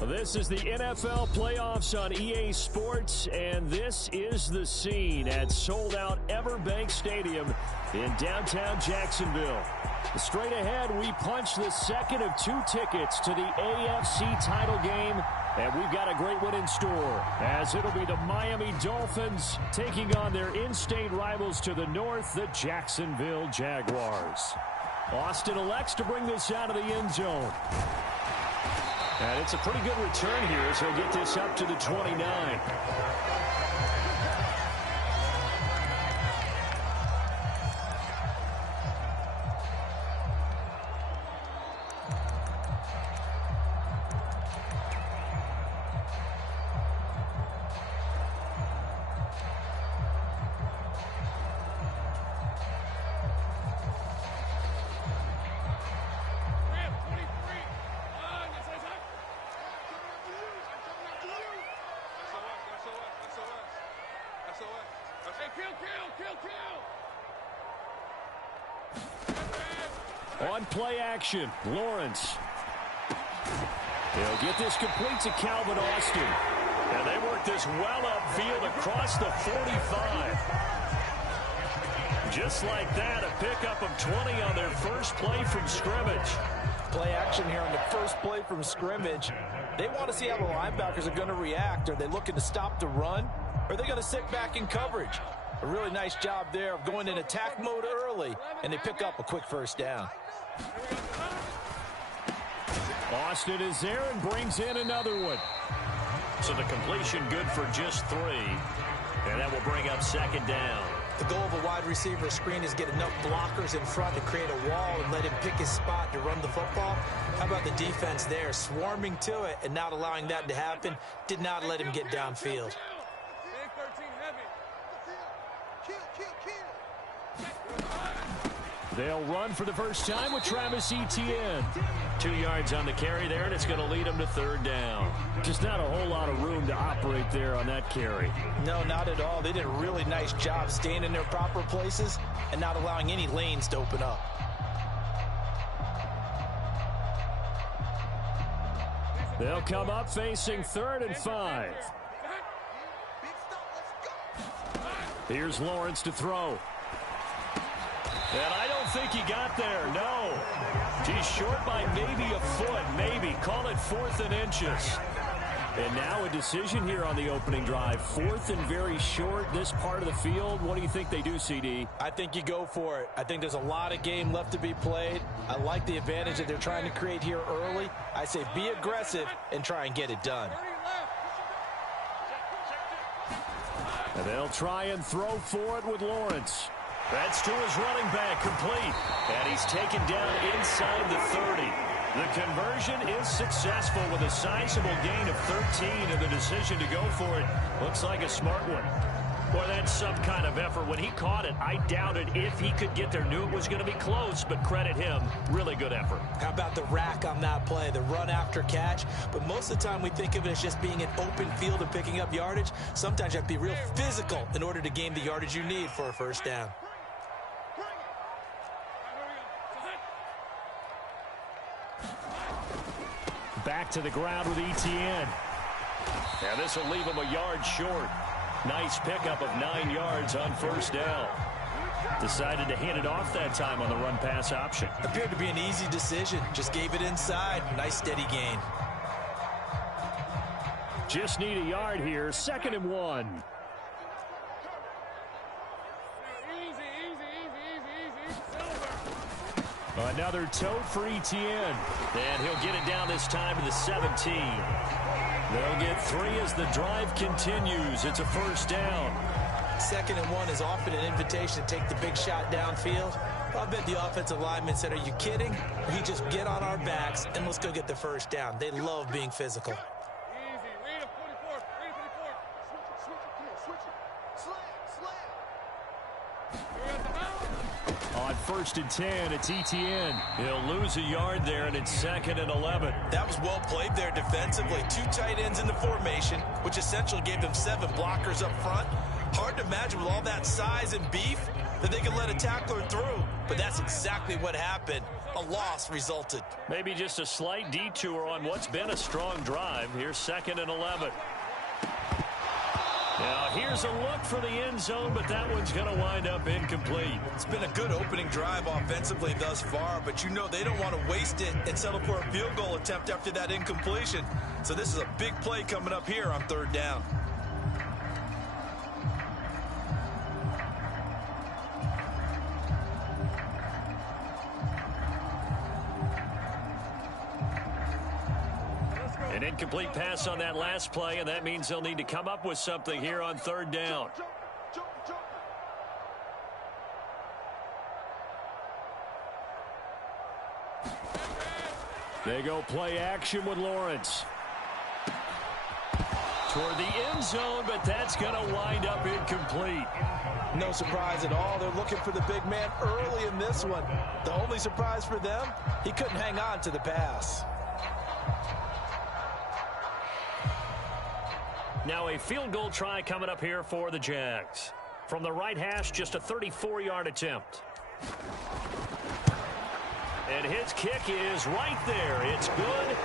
This is the NFL playoffs on EA Sports, and this is the scene at sold-out Everbank Stadium in downtown Jacksonville. Straight ahead, we punch the second of 2 tickets to the AFC title game, and we've got a great one in store, as it'll be the Miami Dolphins taking on their in-state rivals to the north, the Jacksonville Jaguars. Austin elects to bring this out of the end zone. And it's a pretty good return here as he'll get this up to the 29. On play action, Lawrence. He'll get this complete to Calvin Austin. And they work this well upfield across the 45. Just like that, a pickup of 20 on their first play from scrimmage. Play action here on the first play from scrimmage. They want to see how the linebackers are going to react. Are they looking to stop the run? Or are they going to sit back in coverage? A really nice job there of going in attack mode early, and they pick up a quick first down. Austin is there and brings in another one. So the completion good for just 3. And that will bring up second down. The goal of a wide receiver screen is get enough blockers in front to create a wall and let him pick his spot to run the football. How about the defense there, swarming to it and not allowing that to happen? Did not let him get downfield. They'll run for the first time with Travis Etienne. 2 yards on the carry there, and it's going to lead them to third down. Just not a whole lot of room to operate there on that carry. No, not at all. They did a really nice job staying in their proper places and not allowing any lanes to open up. They'll come up facing 3rd and 5. Here's Lawrence to throw. And I don't think he got there, no. He's short by maybe a foot, maybe. Call it 4th and inches. And now a decision here on the opening drive. 4th and very short, this part of the field. What do you think they do, CD? I think you go for it. I think there's a lot of game left to be played. I like the advantage that they're trying to create here early. I say be aggressive and try and get it done. And they'll try and throw for it with Lawrence. That's to his running back, complete. And he's taken down inside the 30. The conversion is successful with a sizable gain of 13, and the decision to go for it looks like a smart one. Boy, that's some kind of effort. When he caught it, I doubted if he could get there. Knew it was going to be close, but credit him. Really good effort. How about the rack on that play, the run after catch? But most of the time we think of it as just being an open field and picking up yardage. Sometimes you have to be real physical in order to gain the yardage you need for a first down. Back to the ground with Etienne. And this will leave him a yard short. Nice pickup of 9 yards on first down. Decided to hand it off that time on the run-pass option. Appeared to be an easy decision. Just gave it inside. Nice steady gain. Just need a yard here. 2nd and 1. Another tote for Etienne. And he'll get it down this time to the 17. They'll get 3 as the drive continues. It's a first down. 2nd and 1 is often an invitation to take the big shot downfield. I bet the offensive lineman said, are you kidding? We just get on our backs and let's go get the first down. They love being physical. On 1st and 10, it's Etienne. He'll lose a yard there, and it's 2nd and 11. That was well played there defensively. 2 tight ends in the formation, which essentially gave them 7 blockers up front. Hard to imagine with all that size and beef, that they could let a tackler through. But that's exactly what happened. A loss resulted. Maybe just a slight detour on what's been a strong drive. Here's 2nd and 11. Now, here's a look for the end zone, but that one's going to wind up incomplete. It's been a good opening drive offensively thus far, but you know they don't want to waste it and settle for a field goal attempt after that incompletion. So this is a big play coming up here on 3rd down. An incomplete pass on that last play, and that means they'll need to come up with something here on 3rd down. They go play action with Lawrence. Toward the end zone, but that's going to wind up incomplete. No surprise at all. They're looking for the big man early in this one. The only surprise for them, he couldn't hang on to the pass. Now a field goal try coming up here for the Jags. From the right hash, just a 34-yard attempt. And his kick is right there. It's good.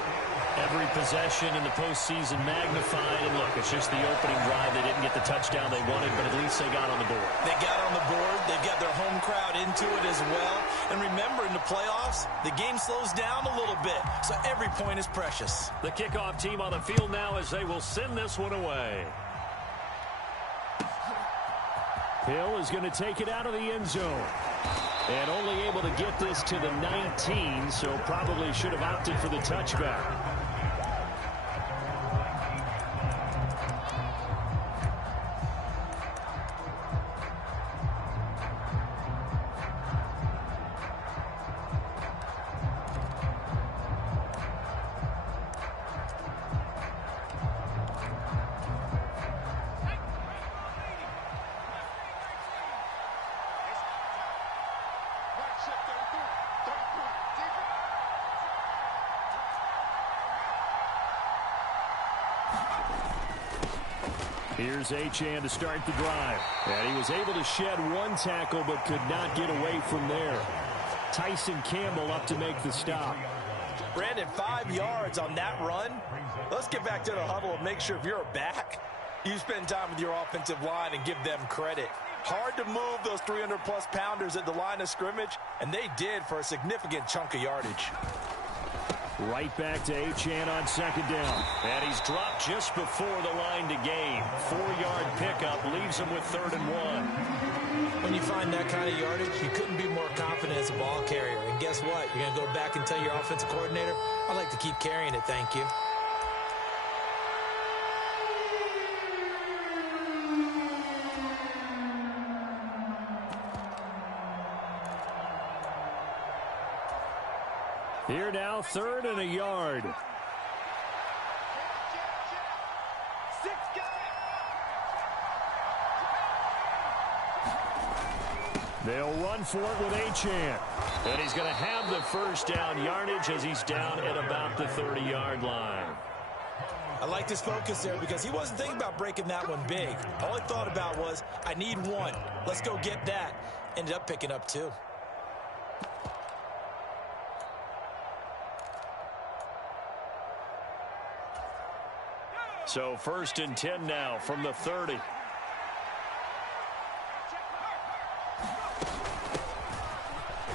Every possession in the postseason magnified. And look, it's just the opening drive. They didn't get the touchdown they wanted, but at least they got on the board. They got on the board. They've got their home crowd into it as well. And remember, in the playoffs, the game slows down a little bit, so every point is precious. The kickoff team on the field now as they will send this one away. Hill is going to take it out of the end zone. And only able to get this to the 19, so probably should have opted for the touchback. Here's Achane to start the drive. And he was able to shed one tackle but could not get away from there. Tyson Campbell up to make the stop. Brandon, 5 yards on that run. Let's get back to the huddle and make sure if you're back, you spend time with your offensive line and give them credit. Hard to move those 300-plus pounders at the line of scrimmage, and they did for a significant chunk of yardage. Right back to Achane on 2nd down. And he's dropped just before the line to gain. 4-yard pickup leaves him with 3rd and 1. When you find that kind of yardage, you couldn't be more confident as a ball carrier. And guess what? You're going to go back and tell your offensive coordinator, I'd like to keep carrying it, thank you. Here now, 3rd and a yard. They'll run for it with Achane. And he's going to have the first down yardage as he's down at about the 30-yard line. I like this focus there because he wasn't thinking about breaking that one big. All he thought about was, I need one. Let's go get that. Ended up picking up 2. So 1st and 10 now from the 30.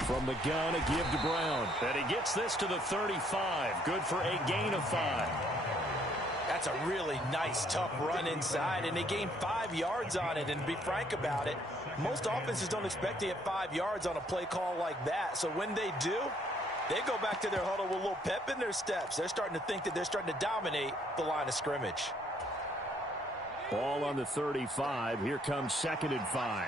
From the gun, a give to Brown. And he gets this to the 35. Good for a gain of 5. That's a really nice, tough run inside, and they gained 5 yards on it. And to be frank about it, most offenses don't expect to get 5 yards on a play call like that. So when they do, they go back to their huddle with a little pep in their steps. They're starting to think that they're starting to dominate the line of scrimmage. Ball on the 35. Here comes 2nd and 5.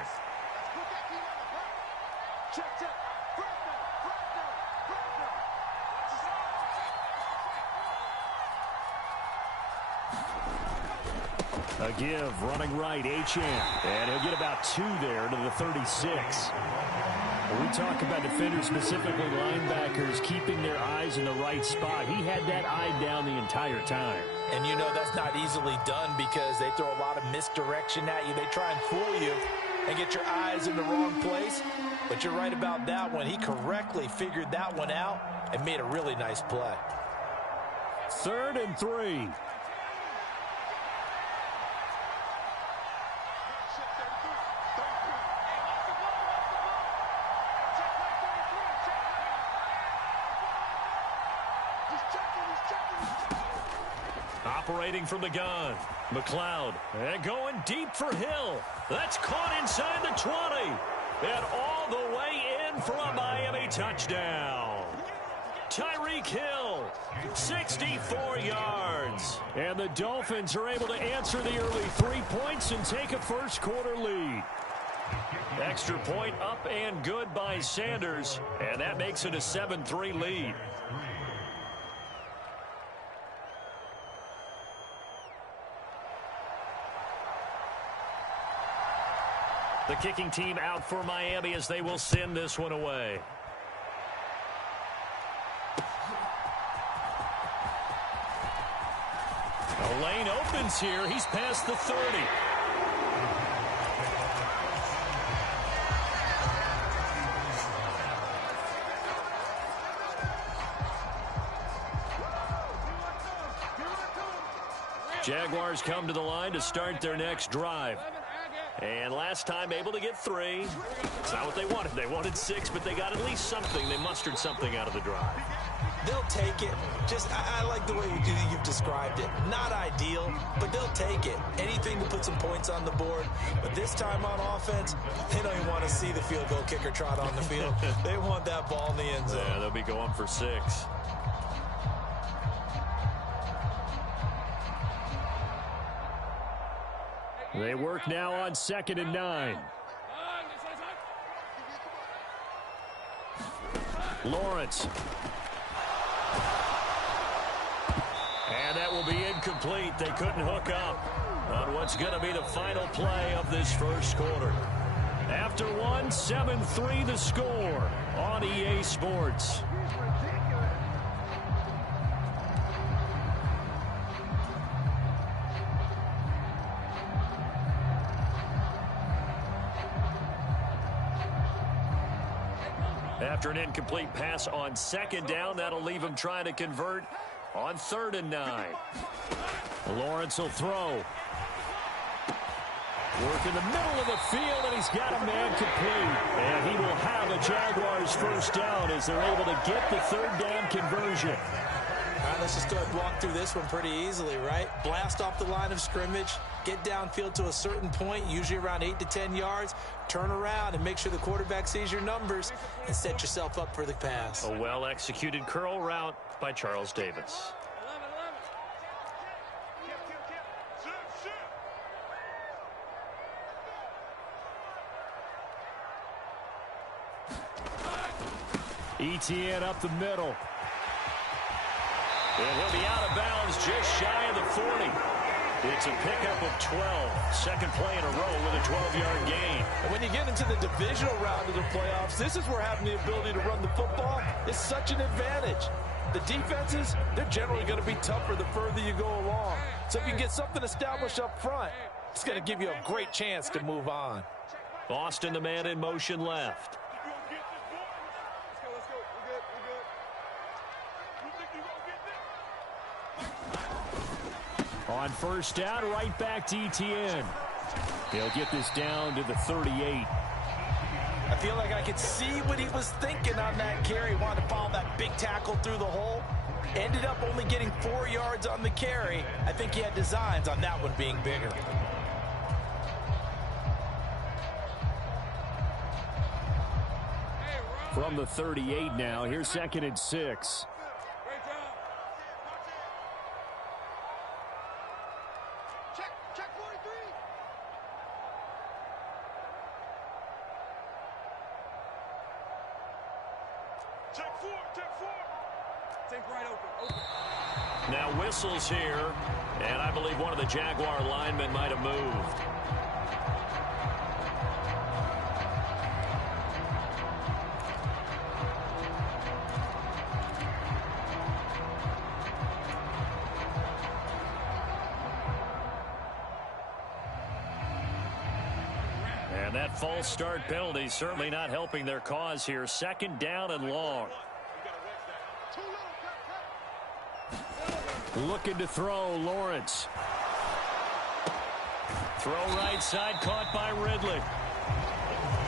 A give, running right, Achane. And he'll get about 2 there to the 36. When we talk about defenders, specifically linebackers, keeping their eyes in the right spot, he had that eye down the entire time. And you know that's not easily done because they throw a lot of misdirection at you. They try and fool you. and get your eyes in the wrong place. But you're right about that one. He correctly figured that one out and made a really nice play. 3rd and 3. Operating from the gun, McLeod, and going deep for Hill. That's caught inside the 20, and all the way in for a Miami touchdown. Tyreek Hill, 64 yards. And the Dolphins are able to answer the early 3 points and take a first-quarter lead. Extra point up and good by Sanders, and that makes it a 7-3 lead. The kicking team out for Miami as they will send this one away. The lane opens here. He's past the 30. Jaguars come to the line to start their next drive. And last time able to get 3. It's not what they wanted. They wanted 6, but they got at least something. They mustered something out of the drive. They'll take it. I like the way you've described it. Not ideal, but they'll take it. Anything to put some points on the board. But this time on offense, they don't even want to see the field goal kicker trot on the field. They want that ball in the end zone. Yeah, they'll be going for 6. They work now on 2nd and 9. Lawrence. And that will be incomplete. They couldn't hook up on what's going to be the final play of this first quarter. After 1, 7-3 the score on EA Sports. After an incomplete pass on 2nd down, that'll leave him trying to convert on 3rd and 9. Lawrence will throw. Work in the middle of the field, and he's got a man complete. And he will have a Jaguars first down as they're able to get the 3rd down conversion. All right, let's just go ahead and walk through this one pretty easily, right? Blast off the line of scrimmage, get downfield to a certain point, usually around 8 to 10 yards, turn around and make sure the quarterback sees your numbers and set yourself up for the pass. A well-executed curl route by Charles Davis. Etienne up the middle. And he'll be out of bounds just shy of the 40. It's a pickup of 12. Second play in a row with a 12-yard gain. And when you get into the divisional round of the playoffs, this is where having the ability to run the football is such an advantage. The defenses, they're generally going to be tougher the further you go along. So if you can get something established up front, it's going to give you a great chance to move on. Boston, the man in motion left. On first down, right back to Etienne. He'll get this down to the 38. I feel like I could see what he was thinking on that carry. Wanted to follow that big tackle through the hole. Ended up only getting 4 yards on the carry. I think he had designs on that one being bigger. From the 38 now, here's 2nd and 6. Now whistles here, and I believe one of the Jaguar linemen might have moved. And that false start penalty certainly not helping their cause here. Second down and long. Looking to throw, Lawrence. Throw right side, caught by Ridley.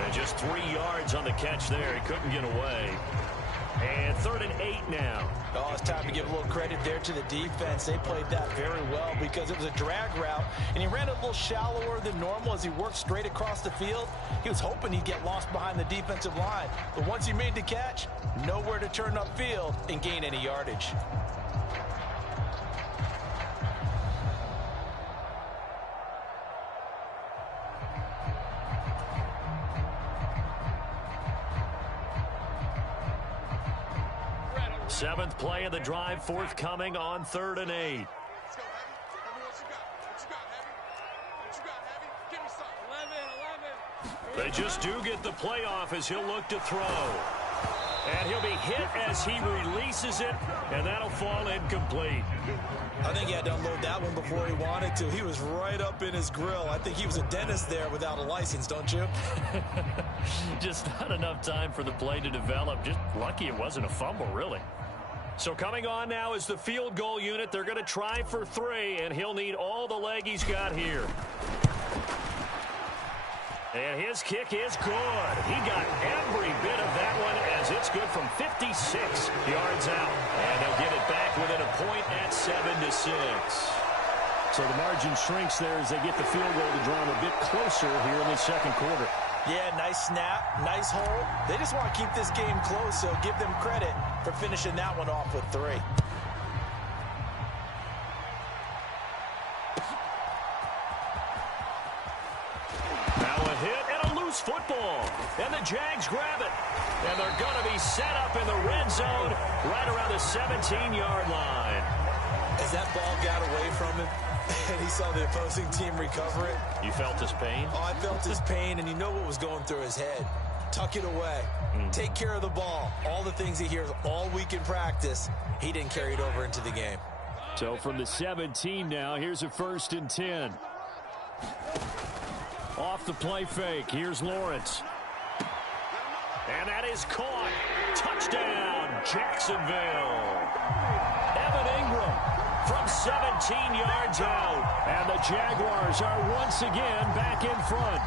And just 3 yards on the catch there. He couldn't get away. And 3rd and 8 now. Oh, it's time to give a little credit there to the defense. They played that very well because it was a drag route, and he ran a little shallower than normal as he worked straight across the field. He was hoping he'd get lost behind the defensive line. But once he made the catch, nowhere to turn upfield and gain any yardage. Seventh play of the drive forthcoming on 3rd and 8. They just do get the playoff as he'll look to throw. And he'll be hit as he releases it, and that'll fall incomplete. I think he had to unload that one before he wanted to. He was right up in his grill. I think he was a dentist there without a license, don't you? Just not enough time for the play to develop. Just lucky it wasn't a fumble, really. So coming on now is the field goal unit. They're going to try for 3, and he'll need all the leg he's got here. And his kick is good. He got every bit of that one as it's good from 56 yards out. And they'll get it back within a point at 7-6. So the margin shrinks there as they get the field goal to draw them a bit closer here in the second quarter. Yeah, nice snap, nice hold. They just want to keep this game close, so give them credit for finishing that one off with 3. Now a hit and a loose football. And the Jags grab it. And they're going to be set up in the red zone right around the 17-yard line. As that ball got away from him and he saw the opposing team recover it. You felt his pain? Oh, I felt his pain, and you know what was going through his head. Tuck it away. Take care of the ball. All the things he hears all week in practice, he didn't carry it over into the game. So from the 17 now, here's a 1st and 10. Off the play fake, here's Lawrence. And that is caught. Touchdown, Jacksonville. Evan Ingram from 17 yards out. And the Jaguars are once again back in front.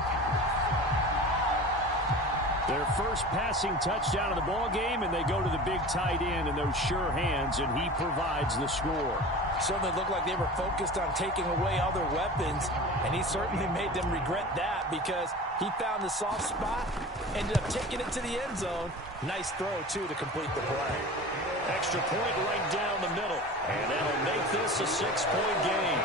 Their first passing touchdown of the ball game, and they go to the big tight end in those sure hands, and he provides the score. Certainly looked like they were focused on taking away other weapons, and he certainly made them regret that because he found the soft spot, ended up taking it to the end zone. Nice throw, too, to complete the play. Extra point right down the middle, and that'll make this a 6-point game.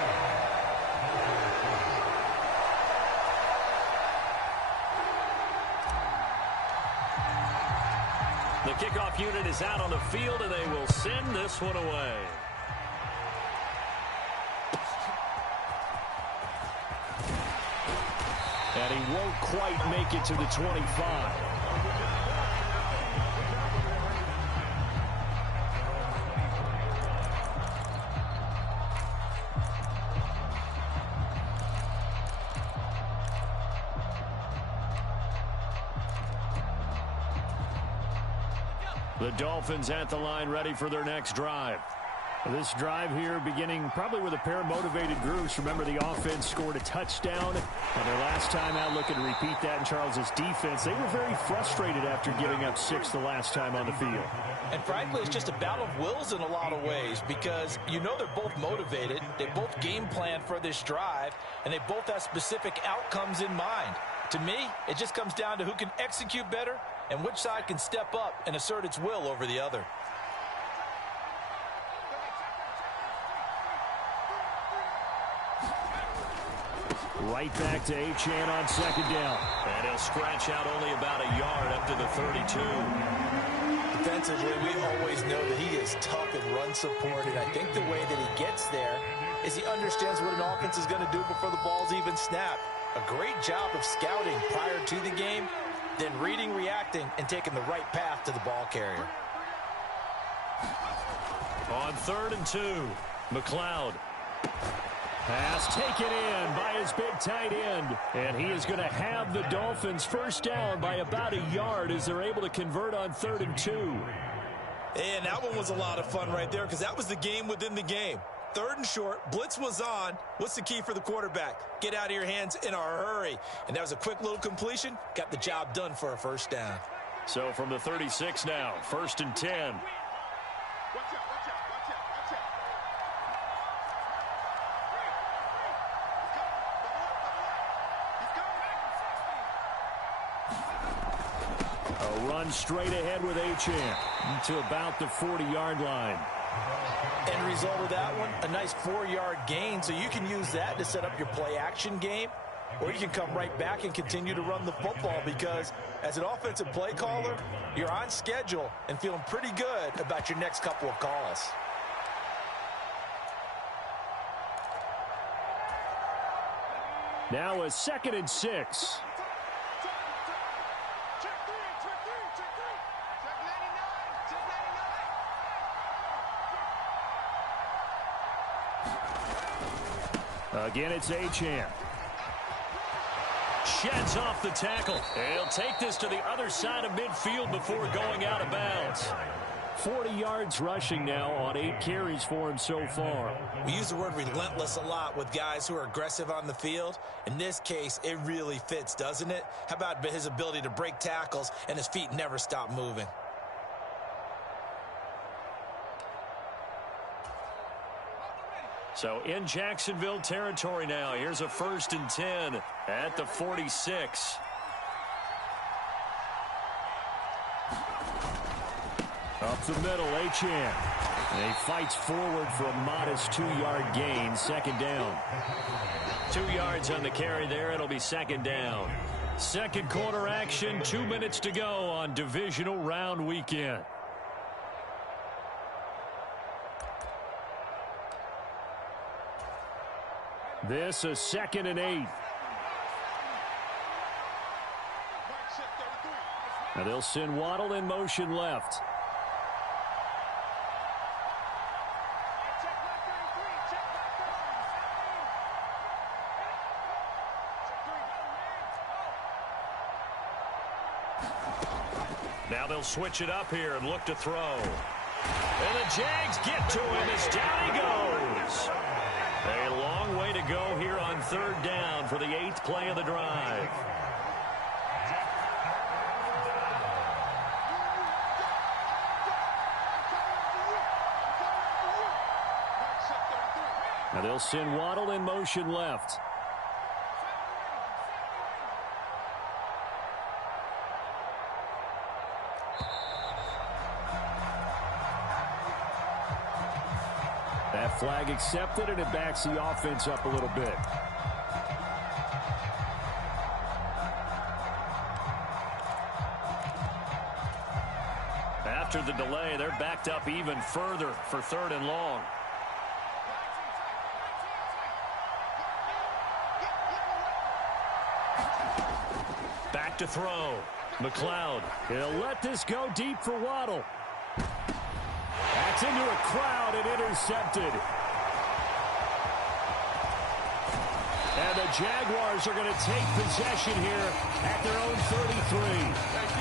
The kickoff unit is out on the field, and they will send this one away. And he won't quite make it to the 25. The Dolphins at the line, ready for their next drive. This drive here beginning probably with a pair of motivated groups. Remember, the offense scored a touchdown, and their last time out looking to repeat that in Charles's defense. They were very frustrated after giving up 6 the last time on the field. And frankly, it's just a battle of wills in a lot of ways because you know they're both motivated. They both game plan for this drive, and they both have specific outcomes in mind. To me, it just comes down to who can execute better and which side can step up and assert its will over the other. Right back to Achane on second down. And he'll scratch out only about a yard up to the 32. Defensively, we always know that he is tough and run supported. I think the way that he gets there is he understands what an offense is going to do before the ball's even snapped. A great job of scouting prior to the game, then reading, reacting, and taking the right path to the ball carrier. On 3rd and 2, McLeod. Pass taken in by his big tight end. And he is going to have the Dolphins first down by about a yard as they're able to convert on 3rd and 2. And that one was a lot of fun right there because that was the game within the game. 3rd and short, blitz was on. What's the key for the quarterback? Get out of your hands in a hurry. And that was a quick little completion. Got the job done for a first down. So from the 36 now, 1st and 10. A run straight ahead with Achane to about the 40-yard line. End result of that one, a nice 4-yard gain, so you can use that to set up your play-action game, or you can come right back and continue to run the football because as an offensive play caller, you're on schedule and feeling pretty good about your next couple of calls. Now a 2nd and 6. Again, it's Achane. Sheds off the tackle. He'll take this to the other side of midfield before going out of bounds. 40 yards rushing now on 8 carries for him so far. We use the word relentless a lot with guys who are aggressive on the field. In this case, it really fits, doesn't it? How about his ability to break tackles and his feet never stop moving? So in Jacksonville territory now. Here's a 1st and 10 at the 46. Up the middle, Achane. And he fights forward for a modest 2-yard gain, 2nd down. 2 yards on the carry there. It'll be 2nd down. Second quarter action, 2 minutes to go on divisional round weekend. This a 2nd and 8. Now they'll send Waddle in motion left. Now they'll switch it up here and look to throw. And the Jags get to him as down he goes. A long way to go here on 3rd down for the 8th play of the drive. Now they'll send Waddle in motion left. That flag accepted, and it backs the offense up a little bit. After the delay, they're backed up even further for 3rd and long. Back to throw. McLeod. He'll let this go deep for Waddle. That's into a crowd and intercepted. And the Jaguars are going to take possession here at their own 33.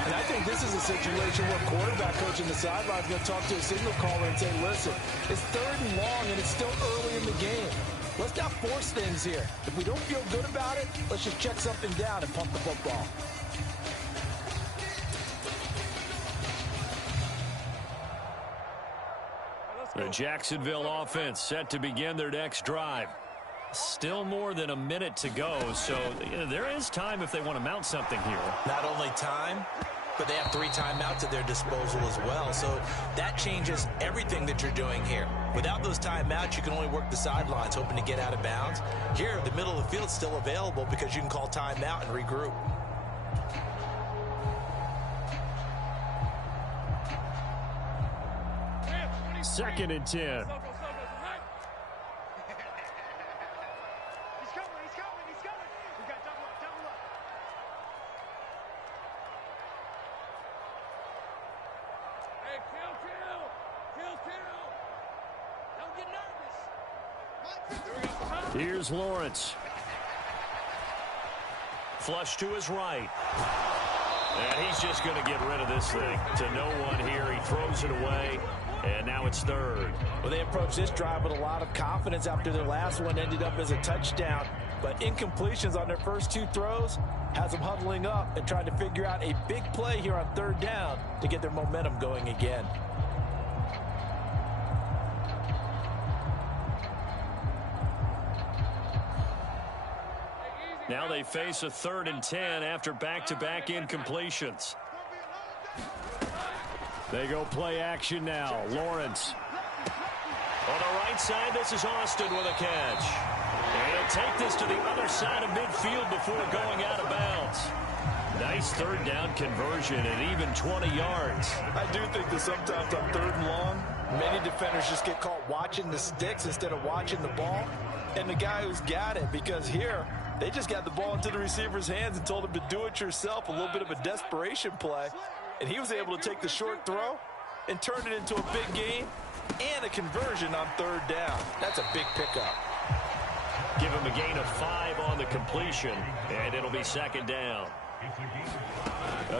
And I think this is a situation where quarterback coach in the sideline is going to talk to a signal caller and say, listen, it's 3rd and long and it's still early in the game. Let's not force things here. If we don't feel good about it, let's just check something down and pump the football. The Jacksonville offense set to begin their next drive. Still more than a minute to go, so there is time if they want to mount something here. Not only time, but they have 3 timeouts at their disposal as well, so that changes everything that you're doing here. Without those timeouts, you can only work the sidelines, hoping to get out of bounds. Here, the middle of the field is still available because you can call timeout and regroup. Second and 10. Here's Lawrence. Flush to his right. And he's just going to get rid of this thing to no one here. He throws it away, and now it's third. Well, they approached this drive with a lot of confidence after their last one ended up as a touchdown. But incompletions on their first two throws has them huddling up and trying to figure out a big play here on third down to get their momentum going again. Now they face a 3rd and 10 after back-to-back incompletions. They go play action now. Lawrence. On the right side, this is Austin with a catch. And he'll take this to the other side of midfield before going out of bounds. Nice third down conversion and even 20 yards. I do think that sometimes on 3rd and long, many defenders just get caught watching the sticks instead of watching the ball. And the guy who's got it, because here, they just got the ball into the receiver's hands and told him to do it yourself, a little bit of a desperation play. And he was able to take the short throw and turn it into a big gain and a conversion on 3rd down. That's a big pickup. Give him a gain of 5 on the completion, and it'll be 2nd down.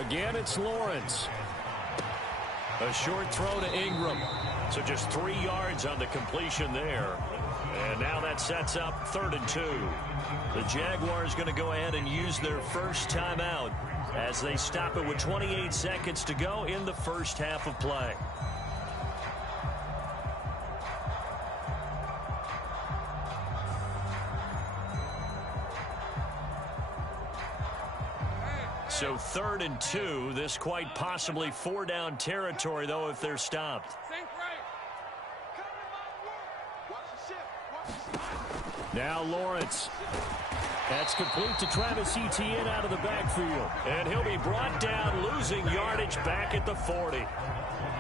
Again, it's Lawrence. A short throw to Ingram. So just 3 yards on the completion there. And now that sets up 3rd and 2. The Jaguars going to go ahead and use their first timeout as they stop it with 28 seconds to go in the first half of play. So 3rd and 2, this quite possibly 4-down territory, though, if they're stopped. Now Lawrence. That's complete to Travis Etienne out of the backfield. And he'll be brought down, losing yardage back at the 40.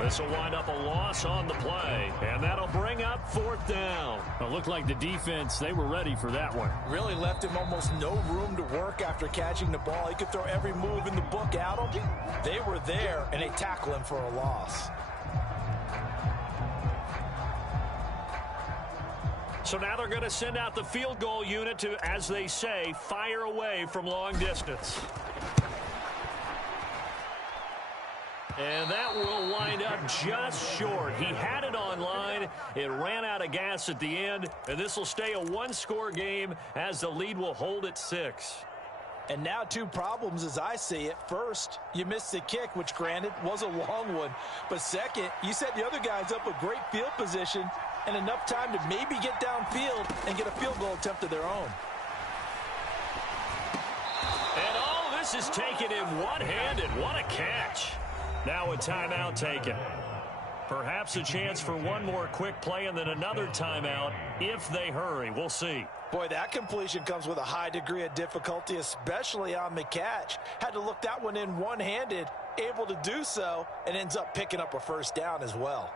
This will wind up a loss on the play, and that'll bring up 4th down. It looked like the defense, they were ready for that one. Really left him almost no room to work after catching the ball. He could throw every move in the book at him. They were there, and they tackle him for a loss. So now they're going to send out the field goal unit to, as they say, fire away from long distance. And that will wind up just short. He had it on line. It ran out of gas at the end. And this will stay a 1-score game as the lead will hold at 6. And now 2 problems as I see it. First, you missed the kick, which granted was a long one. But second, you set the other guys up with great field position and enough time to maybe get downfield and get a field goal attempt of their own. And all this is taken in one-handed. What a catch. Now a timeout taken. Perhaps a chance for one more quick play and then another timeout if they hurry. We'll see. Boy, that completion comes with a high degree of difficulty, especially on the catch. Had to look that one in one-handed, able to do so, and ends up picking up a 1st down as well.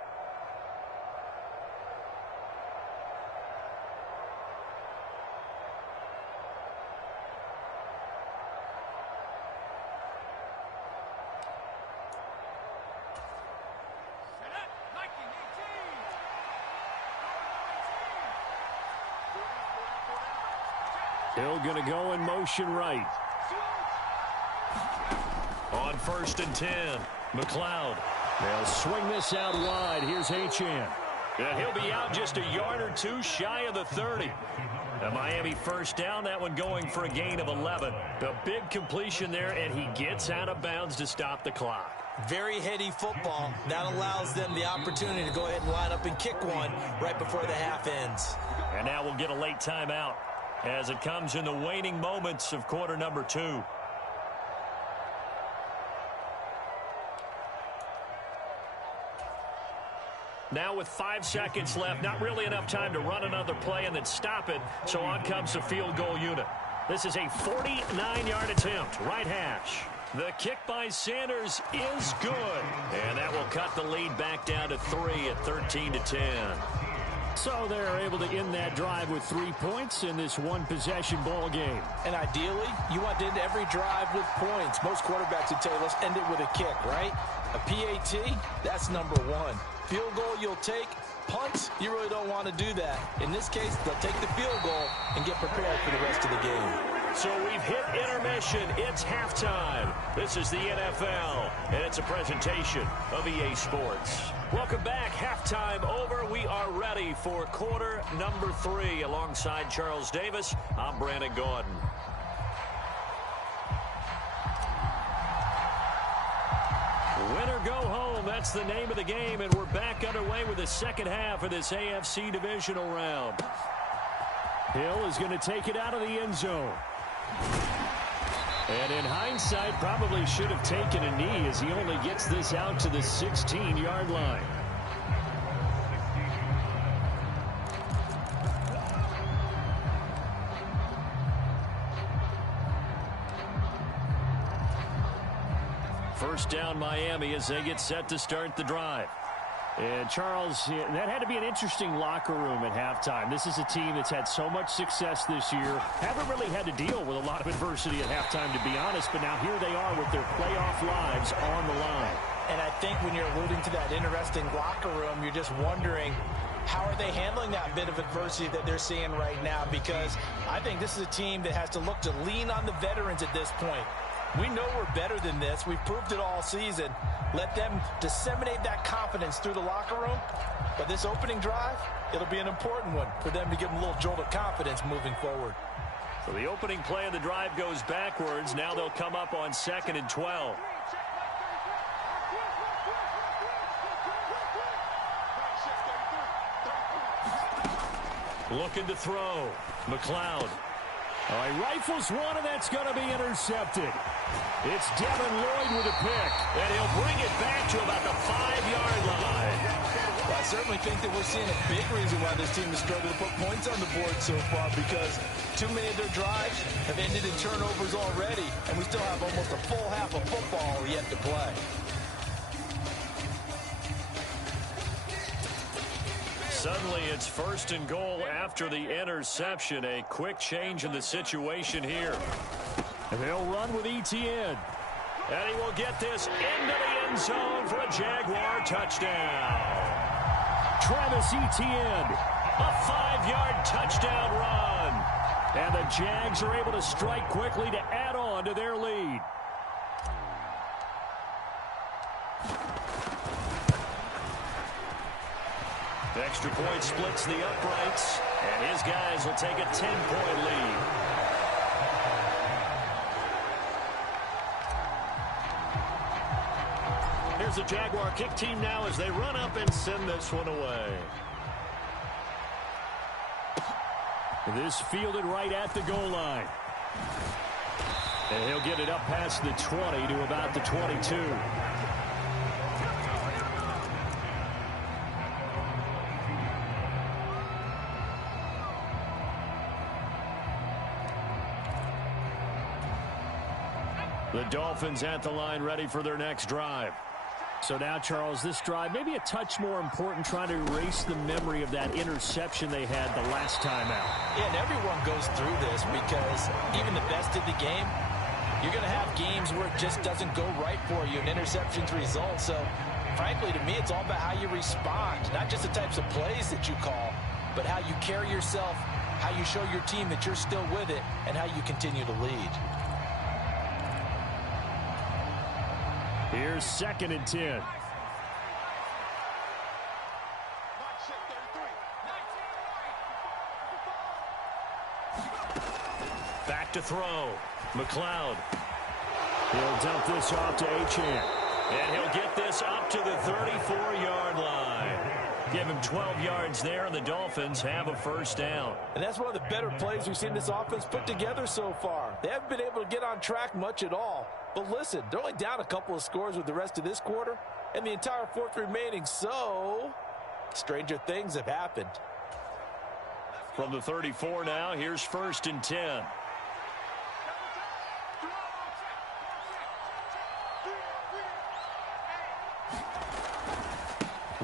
Hill going to go in motion right. On 1st and 10, McLeod. They'll swing this out wide. Here's Achane. And he'll be out just a yard or 2 shy of the 30. The Miami 1st down, that one going for a gain of 11. The big completion there, and he gets out of bounds to stop the clock. Very heady football. That allows them the opportunity to go ahead and line up and kick one right before the half ends. And now we'll get a late timeout as it comes in the waning moments of quarter number 2. Now with 5 seconds left, not really enough time to run another play and then stop it, so on comes the field goal unit. This is a 49-yard attempt, right hash. The kick by Sanders is good, and that will cut the lead back down to 3 at 13-10. So they're able to end that drive with 3 points in this one-possession ball game. And ideally, you want to end every drive with points. Most quarterbacks would tell you, let's end it with a kick, right? A PAT, that's number 1. Field goal you'll take, punts, you really don't want to do that. In this case, they'll take the field goal and get prepared for the rest of the game. So we've hit intermission. It's halftime. This is the NFL, and it's a presentation of EA Sports. Welcome back. Halftime over. We are ready for quarter number 3. Alongside Charles Davis, I'm Brandon Gordon. Win or go home, that's the name of the game, and we're back underway with the second half of this AFC divisional round. Hill is going to take it out of the end zone. And in hindsight, probably should have taken a knee as he only gets this out to the 16-yard line. First down Miami as they get set to start the drive. And Charles, that had to be an interesting locker room at halftime. This is a team that's had so much success this year. Haven't really had to deal with a lot of adversity at halftime, to be honest. But now here they are with their playoff lives on the line. And I think when you're alluding to that interesting locker room, you're just wondering, how are they handling that bit of adversity that they're seeing right now? Because I think this is a team that has to look to lean on the veterans at this point. We know we're better than this. We've proved it all season. Let them disseminate that confidence through the locker room. But this opening drive, it'll be an important one for them to give them a little jolt of confidence moving forward. So the opening play of the drive goes backwards. Now they'll come up on 2nd and 12. Looking to throw. McLeod. All right, rifles one, and that's going to be intercepted. It's Devin Lloyd with a pick, and he'll bring it back to about the 5-yard line. Well, I certainly think that we're seeing a big reason why this team has struggled to put points on the board so far, because too many of their drives have ended in turnovers already, and we still have almost a full half of football yet to play. Suddenly, it's 1st and goal after the interception. A quick change in the situation here. And they'll run with Etienne. And he will get this into the end zone for a Jaguar touchdown. Travis Etienne, a 5-yard touchdown run. And the Jags are able to strike quickly to add on to their lead. The extra point splits the uprights, and his guys will take a 10-point lead. Here's the Jaguar kick team now as they run up and send this one away. This fielded right at the goal line. And he'll get it up past the 20 to about the 22. The Dolphins at the line, ready for their next drive. So now, Charles, this drive maybe a touch more important, trying to erase the memory of that interception they had the last time out. Yeah, and everyone goes through this because even the best of the game, you're going to have games where it just doesn't go right for you, and interceptions result. So, frankly, to me, it's all about how you respond, not just the types of plays that you call, but how you carry yourself, how you show your team that you're still with it, and how you continue to lead. Here's 2nd and 10. Back to throw. McLeod. He'll dump this off to Achane. And he'll get this up to the 34-yard line. Give him 12 yards there, and the Dolphins have a first down. And that's one of the better plays we've seen this offense put together so far. They haven't been able to get on track much at all. But listen, they're only down a couple of scores with the rest of this quarter and the entire 4th remaining. So, stranger things have happened. From the 34 now, here's 1st and 10.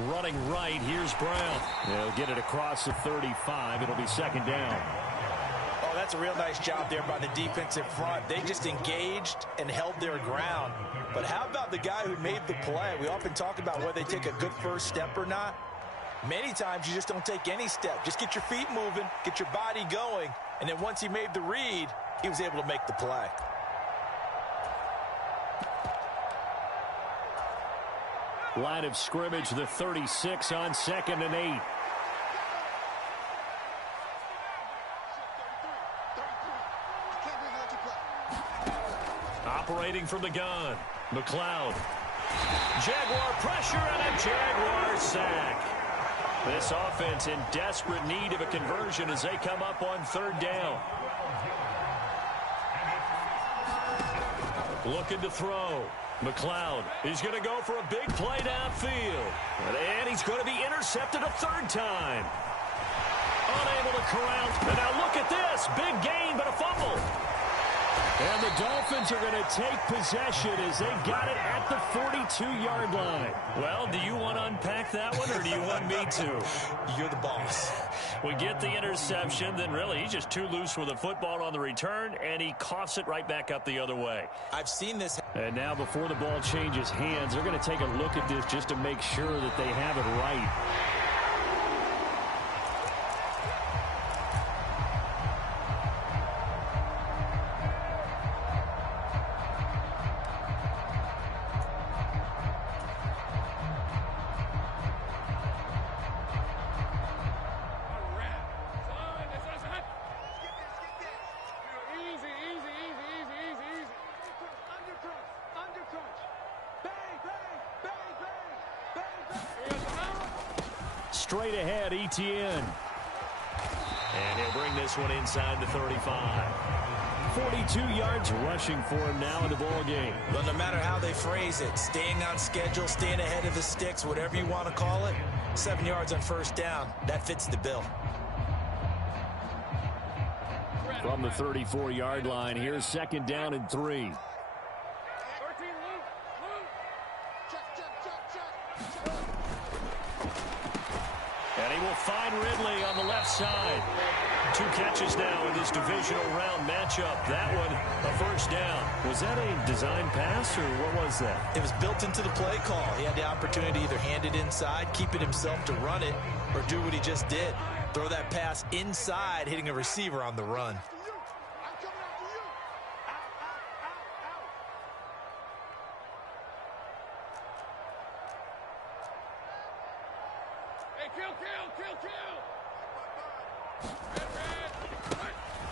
Running right, here's Brown. They'll get it across the 35. It'll be 2nd down. Oh, that's a real nice job there by the defensive front. They just engaged and held their ground. But how about the guy who made the play? We often talk about whether they take a good first step or not. Many times you just don't take any step. Just get your feet moving, get your body going, and then once he made the read, he was able to make the play. Line of scrimmage, the 36 on 2nd and 8. Operating from the gun, McLeod. Jaguar pressure and a Jaguar sack. This offense in desperate need of a conversion as they come up on 3rd down. Looking to throw. McLeod is going to go for a big play downfield. And he's going to be intercepted a 3rd time. Unable to corral. And now look at this. Big gain, but a fumble. And the Dolphins are going to take possession as they got it at the 42-yard line. Well, do you want to unpack that one, or do you want me to? You're the boss. We get the interception, then really he's just too loose with the football on the return, and he coughs it right back up the other way. I've seen this. And now before the ball changes hands, they're going to take a look at this just to make sure that they have it right. Straight ahead, Etienne. And he'll bring this one inside the 35. 42 yards rushing for him now in the ball game. Well, no matter how they phrase it, staying on schedule, staying ahead of the sticks, whatever you want to call it, 7 yards on 1st down, that fits the bill. From the 34-yard line, here's 2nd down and 3. And he will find Ridley on the left side. 2 catches now in this divisional round matchup. That one, a 1st down. Was that a design pass, or what was that? It was built into the play call. He had the opportunity to either hand it inside, keep it himself to run it, or do what he just did. Throw that pass inside, hitting a receiver on the run.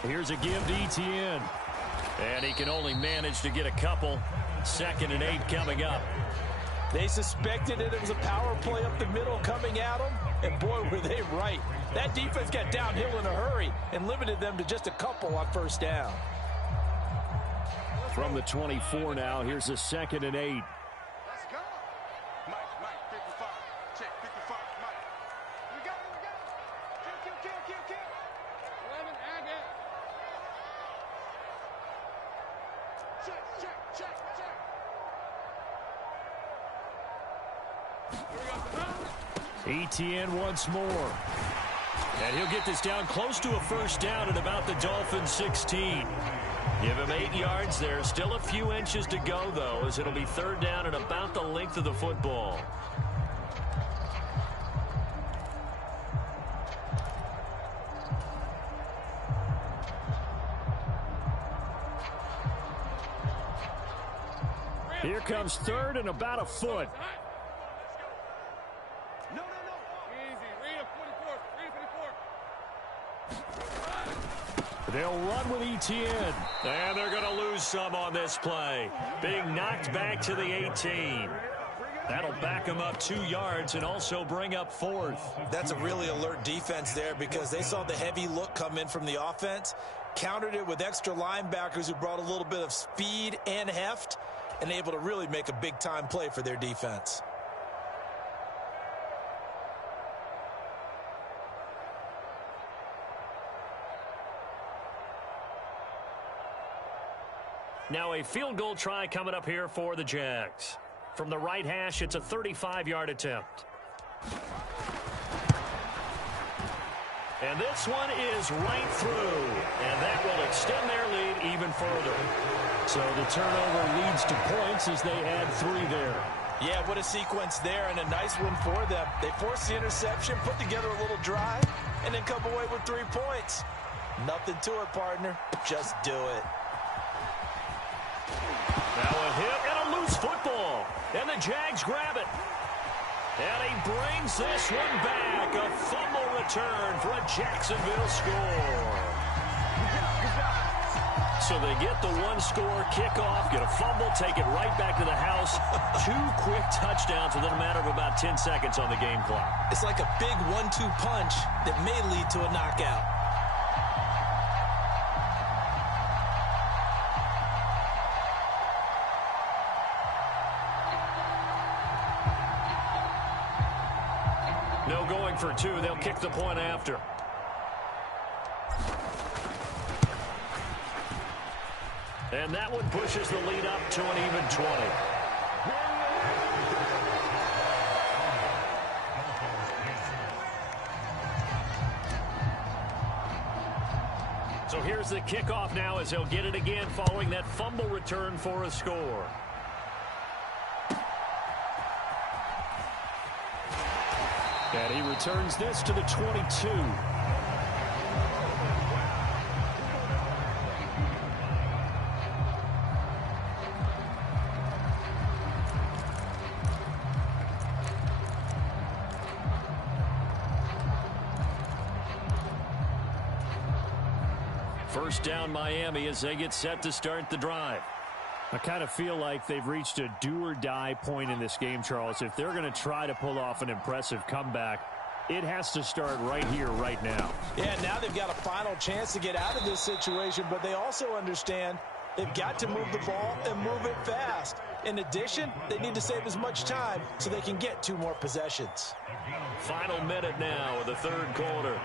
Here's a give to Etienne. And he can only manage to get a couple. 2nd and 8 coming up. They suspected it was a power play up the middle coming at them, and boy, were they right. That defense got downhill in a hurry and limited them to just a couple on 1st down. From the 24 now, here's a 2nd and 8. Let's go. Mike, 55. Check, 55, Mike. We got it. Kill. 11, Agate. Check. Etienne once more. And he'll get this down close to a 1st down at about the Dolphins' 16. Give him 8 yards there. Still a few inches to go, though, as it'll be 3rd down and about the length of the football. Here comes 3rd and about a foot. No. Easy. Read a 44. They'll run with Etienne. And they're going to lose some on this play. Being knocked back to the 18. That'll back them up 2 yards and also bring up 4th. That's a really alert defense there because they saw the heavy look come in from the offense, countered it with extra linebackers who brought a little bit of speed and heft, and able to really make a big-time play for their defense. Now a field goal try coming up here for the Jags. From the right hash, it's a 35-yard attempt. And this one is right through. And that will extend their lead even further. So the turnover leads to points as they add 3 there. Yeah, what a sequence there, and a nice one for them. They forced the interception, put together a little drive, and then come away with 3 points. Nothing to it, partner. Just do it. Now a hit and a loose football. And the Jags grab it. And he brings this one back. A fumble return for a Jacksonville score. So they get the one-score kickoff, get a fumble, take it right back to the house. 2 quick touchdowns within a matter of about 10 seconds on the game clock. It's like a big 1-2 punch that may lead to a knockout. No going for 2. They'll kick the point after. And that one pushes the lead up to an even 20. So here's the kickoff now as they'll get it again following that fumble return for a score. And he returns this to the 22. First down Miami as they get set to start the drive. I kind of feel like they've reached a do-or-die point in this game, Charles. If they're going to try to pull off an impressive comeback, it has to start right here, right now. Yeah, now they've got a final chance to get out of this situation, but they also understand they've got to move the ball and move it fast. In addition, they need to save as much time so they can get 2 more possessions. Final minute now of the third quarter.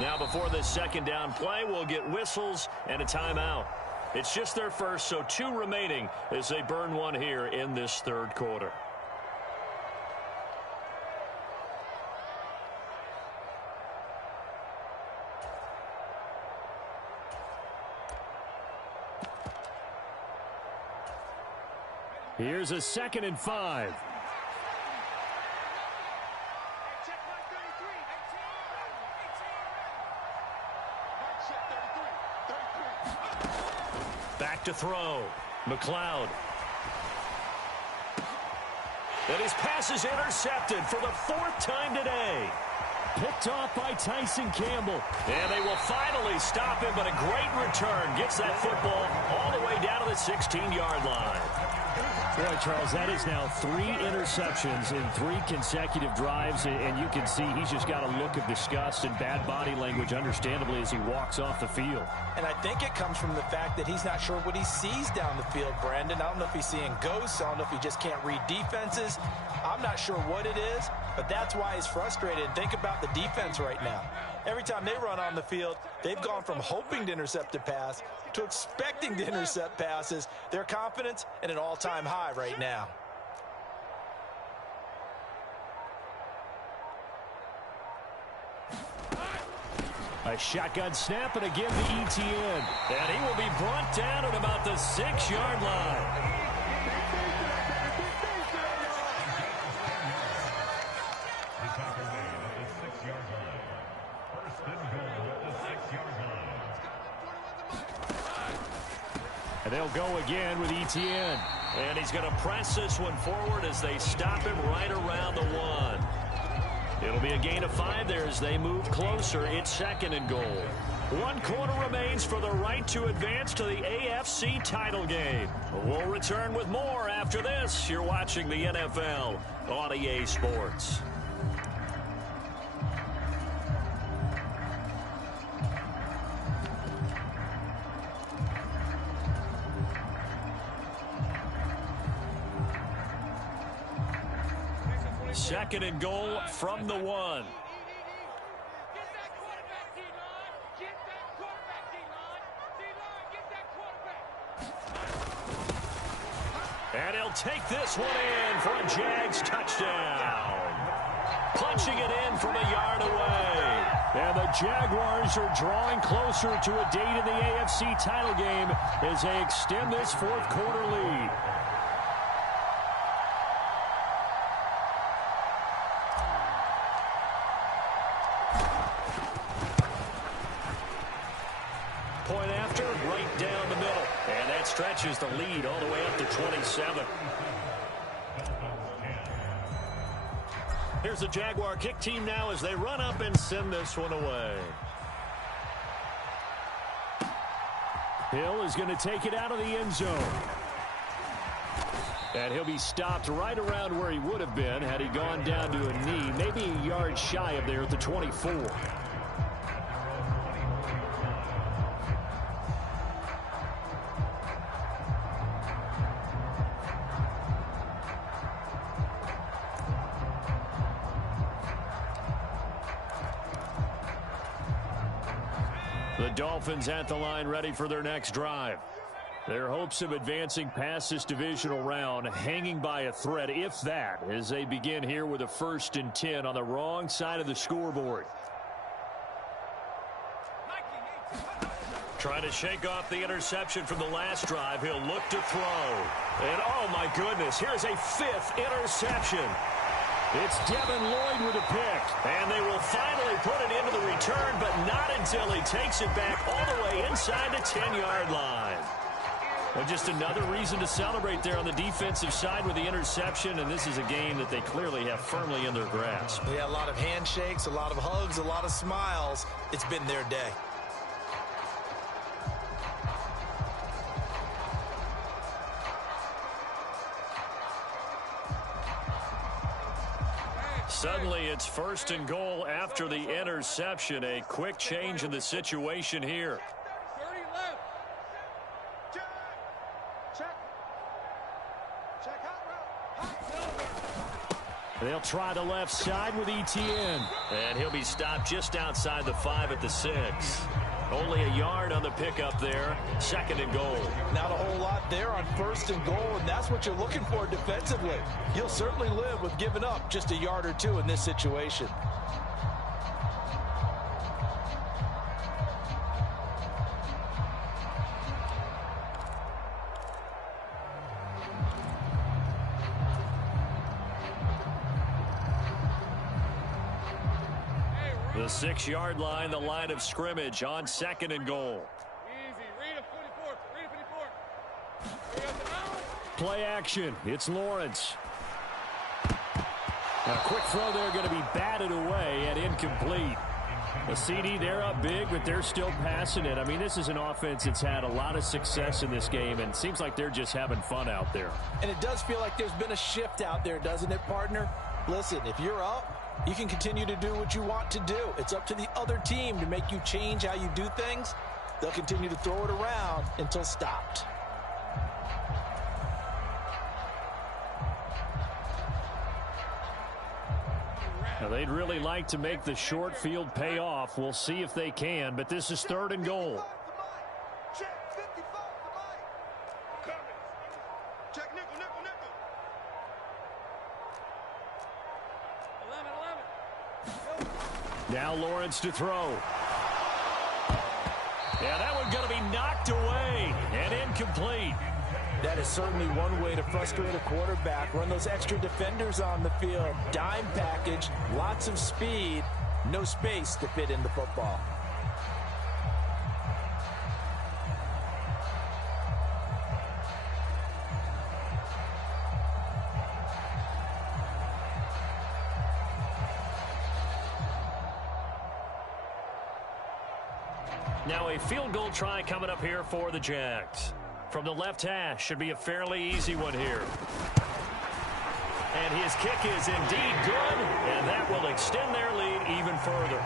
Now before this second down play, we'll get whistles and a timeout. It's just their first, so 2 remaining as they burn one here in this third quarter. Here's a 2nd and 5. Back to throw. McLeod. And his pass is intercepted for the 4th time today. Picked off by Tyson Campbell. And they will finally stop him, but a great return. Gets that football all the way down to the 16-yard line. Boy, Charles, that is now 3 interceptions in 3 consecutive drives, and you can see he's just got a look of disgust and bad body language, understandably, as he walks off the field. And I think it comes from the fact that he's not sure what he sees down the field, Brandon. I don't know if he's seeing ghosts. I don't know if he just can't read defenses. I'm not sure what it is, but that's why he's frustrated. And think about the defense right now. Every time they run on the field, they've gone from hoping to intercept a pass to expecting to intercept passes. Their confidence at an all-time high right now. A shotgun snap, and again the ETN. And he will be brought down at about the 6-yard line. And they'll go again with ETN. And he's going to press this one forward as they stop him right around the 1. It'll be a gain of 5 there as they move closer. It's 2nd and goal. 1 quarter remains for the right to advance to the AFC title game. We'll return with more after this. You're watching the NFL on EA Sports. Second and goal from the 1. And he'll take this one in for a Jags touchdown. Play punching it in from a yard away. And the Jaguars are drawing closer to a date in the AFC title game as they extend this fourth quarter lead. Point after, right down the middle. And that stretches the lead all the way up to 27. Here's the Jaguar kick team now as they run up and send this one away. Hill is going to take it out of the end zone. And he'll be stopped right around where he would have been had he gone down to a knee, maybe a yard shy of there at the 24. The Dolphins at the line ready for their next drive. Their hopes of advancing past this divisional round hanging by a thread, if that, as they begin here with a 1st and 10 on the wrong side of the scoreboard. Trying to shake off the interception from the last drive. He'll look to throw. And oh my goodness, here's a 5th interception. It's Devin Lloyd with a pick, and they will finally put it into the return, but not until he takes it back all the way inside the 10-yard line. Well, just another reason to celebrate there on the defensive side with the interception, and this is a game that they clearly have firmly in their grasp. Yeah, a lot of handshakes, a lot of hugs, a lot of smiles. It's been their day. Suddenly, it's 1st and goal after the interception. A quick change in the situation here. 30 left. Check hot route. They'll try the left side with Etienne. And he'll be stopped just outside the 5 at the 6. Only a yard on the pickup there. 2nd and goal. Not a whole lot there on 1st and goal, and that's what you're looking for defensively. You'll certainly live with giving up just a yard or two in this situation. The 6-yard line, the line of scrimmage on 2nd and goal. Easy. Read him 54. Read him 54. Play action. It's Lawrence. A quick throw there going to be batted away and incomplete. The CD, they're up big, but they're still passing it. I mean, this is an offense that's had a lot of success in this game, and it seems like they're just having fun out there. And it does feel like there's been a shift out there, doesn't it, partner? Listen, if you're up, you can continue to do what you want to do. It's up to the other team to make you change how you do things. They'll continue to throw it around until stopped. Now, they'd really like to make the short field pay off. We'll see if they can, but this is 3rd and goal. Check 55 to Mike. Check nickel. 11. Now Lawrence to throw. Yeah, that one going to be knocked away and incomplete. That is certainly one way to frustrate a quarterback. Run those extra defenders on the field. Dime package, lots of speed, no space to fit in the football. Now a field goal try coming up here for the Jags. From the left hash, should be a fairly easy one here. And his kick is indeed good, and that will extend their lead even further.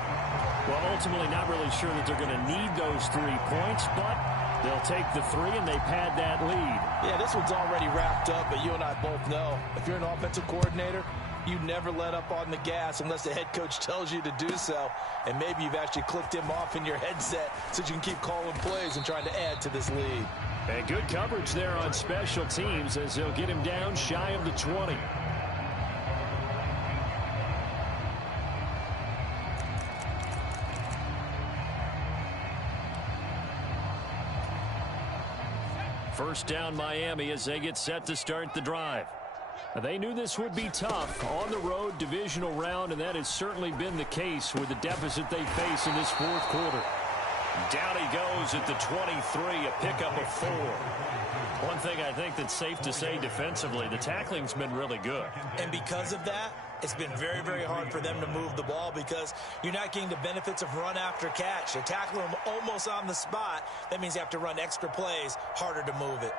Well, ultimately not really sure that they're going to need those 3 points, but they'll take the 3 and they pad that lead. Yeah, this one's already wrapped up, but you and I both know if you're an offensive coordinator, you never let up on the gas unless the head coach tells you to do so. And maybe you've actually clicked him off in your headset so you can keep calling plays and trying to add to this lead. And good coverage there on special teams as they'll get him down shy of the 20. First down Miami as they get set to start the drive. They knew this would be tough on the road divisional round, and that has certainly been the case with the deficit they face in this fourth quarter. Down he goes at the 23, a pickup of 4. One thing I think that's safe to say defensively, the tackling's been really good. And because of that, it's been very, very hard for them to move the ball because you're not getting the benefits of run after catch. You're tackling them almost on the spot. That means you have to run extra plays, harder to move it.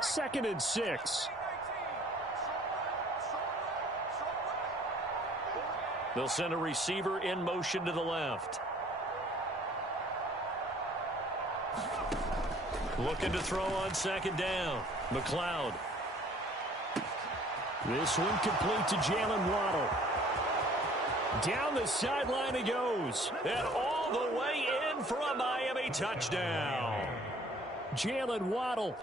Second and 6. They'll send a receiver in motion to the left. Looking to throw on second down. McLeod. This one complete to Jalen Waddle. Down the sideline he goes. And all the way in for a Miami touchdown. Jalen Waddle.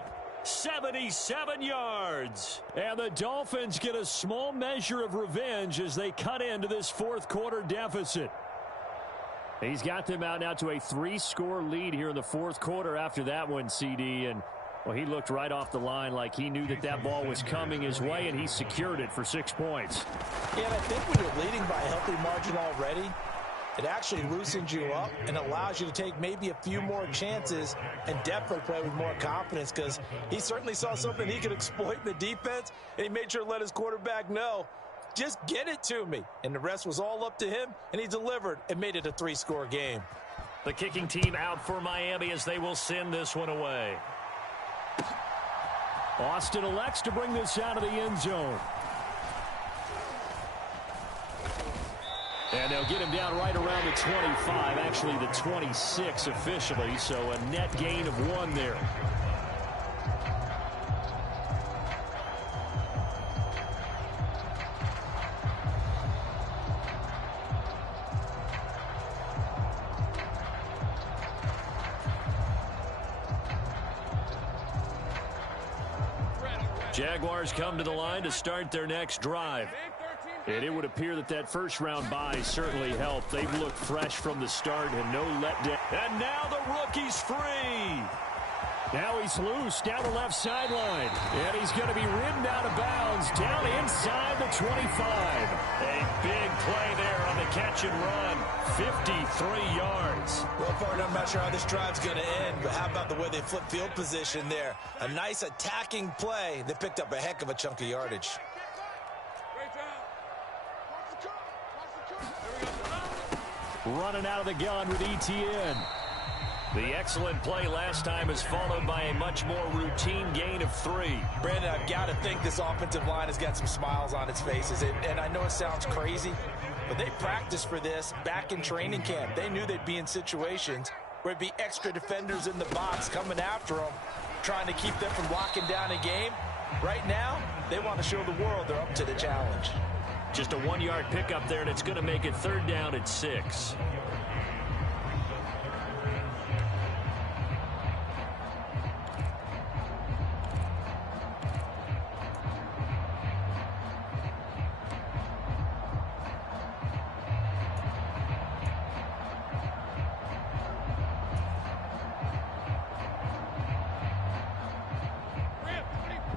77 yards. And the Dolphins get a small measure of revenge as they cut into this fourth quarter deficit. He's got them out now to a 3-score lead here in the fourth quarter after that one, CD. And, well, he looked right off the line like he knew that that ball was coming his way, and he secured it for 6 points. Yeah, and I think when you're leading by a healthy margin already, it actually loosens you up and allows you to take maybe a few more chances and definitely play with more confidence because he certainly saw something he could exploit in the defense, and he made sure to let his quarterback know, just get it to me. And the rest was all up to him, and he delivered and made it a 3-score game. The kicking team out for Miami as they will send this one away. Austin elects to bring this out of the end zone. And they'll get him down right around the 25, actually the 26 officially, so a net gain of 1 there. Jaguars come to the line to start their next drive. And it would appear that that first-round bye certainly helped. They've looked fresh from the start and no letdown. And now the rookie's free. Now he's loose down the left sideline. And he's going to be ridden out of bounds down inside the 25. A big play there on the catch and run. 53 yards. Well, partner, I'm not sure how this drive's going to end, but how about the way they flip field position there? A nice attacking play that picked up a heck of a chunk of yardage. Running out of the gun with ETN. The excellent play last time is followed by a much more routine gain of 3. Brandon, I've got to think this offensive line has got some smiles on its faces. And I know it sounds crazy, but they practiced for this back in training camp. They knew they'd be in situations where it'd be extra defenders in the box coming after them, trying to keep them from locking down a game. Right now, they want to show the world they're up to the challenge. Just a 1-yard pickup there, and it's going to make it 3rd down at 6.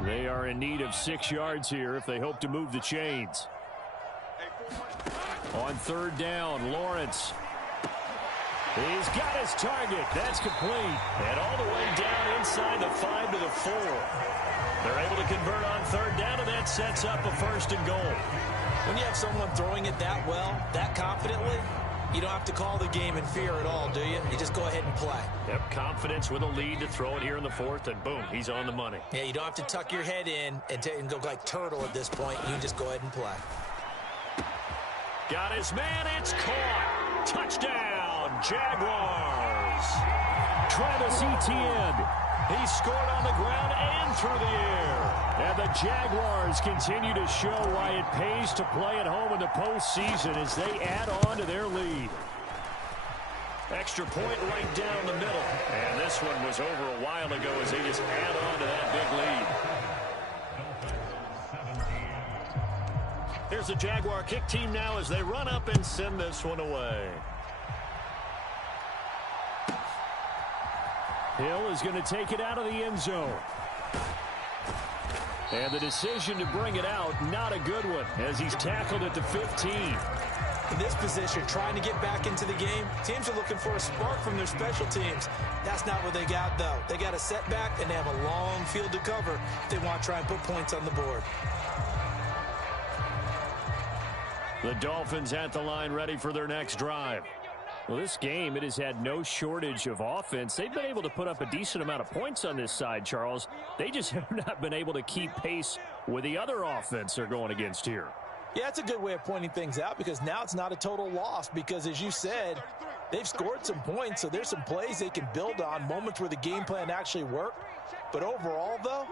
They are in need of 6 yards here if they hope to move the chains. On 3rd down, Lawrence. He's got his target. That's complete. And all the way down inside the 5 to the 4. They're able to convert on 3rd down, and that sets up a 1st and goal. When you have someone throwing it that well, that confidently, you don't have to call the game in fear at all, do you? You just go ahead and play. Yep, confidence with a lead to throw it here in the 4th, and boom, he's on the money. Yeah, you don't have to tuck your head in and go like turtle at this point. You can just go ahead and play. Got his man, it's caught. Touchdown, Jaguars. Travis Etienne. He scored on the ground and through the air. And the Jaguars continue to show why it pays to play at home in the postseason as they add on to their lead. Extra point right down the middle. And this one was over a while ago as they just add on to that big lead. Here's the Jaguar kick team now as they run up and send this one away. Hill is going to take it out of the end zone. And the decision to bring it out, not a good one, as he's tackled at the 15. In this position, trying to get back into the game, teams are looking for a spark from their special teams. That's not what they got, though. They got a setback, and they have a long field to cover if they want to try and put points on the board. The Dolphins at the line ready for their next drive. Well, this game, it has had no shortage of offense. They've been able to put up a decent amount of points on this side, Charles. They just have not been able to keep pace with the other offense they're going against here. Yeah, it's a good way of pointing things out because now it's not a total loss because, as you said, they've scored some points, so there's some plays they can build on, moments where the game plan actually worked. But overall, though,